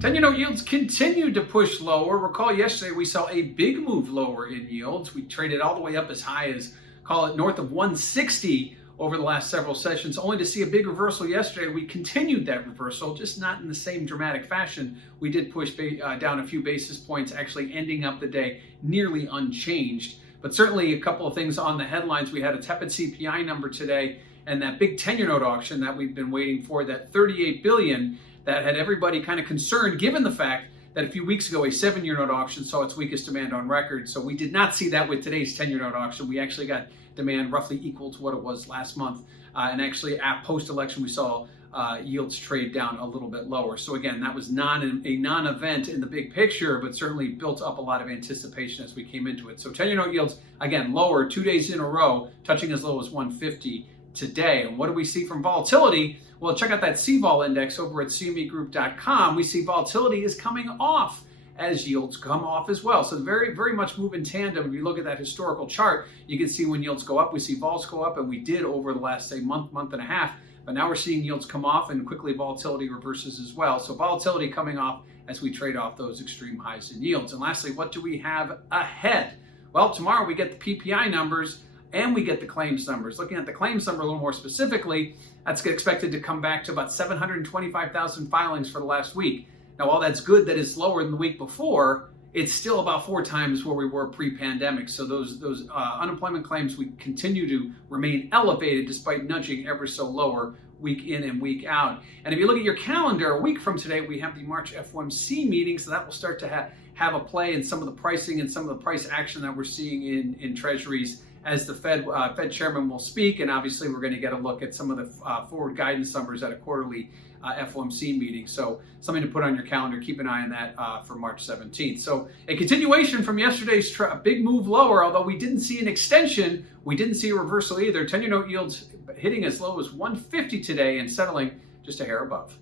10-year note yields continued to push lower. Recall yesterday we saw a big move lower in yields. We traded all the way up as high as, call it, north of 160 over the last several sessions, only to see a big reversal yesterday. We continued that reversal, just not in the same dramatic fashion. We did push down a few basis points, actually ending up the day nearly unchanged. But certainly a couple of things on the headlines. We had a tepid CPI number today, and that big 10-year note auction that we've been waiting for, that $38 billion, that had everybody kind of concerned, given the fact that a few weeks ago a 7-year note auction saw its weakest demand on record. So we did not see that with today's 10-year note auction. We actually got demand roughly equal to what it was last month. And actually at post-election, we saw yields trade down a little bit lower. So again, that was a non-event in the big picture, but certainly built up a lot of anticipation as we came into it. So 10-year note yields, again, lower 2 days in a row, touching as low as 150 today. And what do we see from volatility? Well, check out that CVol index over at cmegroup.com. We see volatility is coming off as yields come off as well. So very, very much move in tandem. If you look at that historical chart, you can see when yields go up, we see vols go up, and we did over the last, say, month and a half. But now we're seeing yields come off, and quickly volatility reverses as well. So volatility coming off as we trade off those extreme highs in yields. And lastly, what do we have ahead? Well, tomorrow we get the PPI numbers, and we get the claims numbers. Looking at the claims number a little more specifically, that's expected to come back to about 725,000 filings for the last week. Now, while that's good that it's lower than the week before, it's still about 4 times where we were pre-pandemic. So those unemployment claims, we continue to remain elevated despite nudging ever so lower week in and week out. And if you look at your calendar, a week from today, we have the March FOMC meeting. So that will start to have a play in some of the pricing and some of the price action that we're seeing in treasuries as the Fed chairman will speak. And obviously, we're going to get a look at some of the forward guidance numbers at a quarterly FOMC meeting. So something to put on your calendar. Keep an eye on that for March 17th. So a continuation from yesterday's big move lower, although we didn't see an extension. We didn't see a reversal either. 10-year note yields hitting as low as 150 today and settling just a hair above.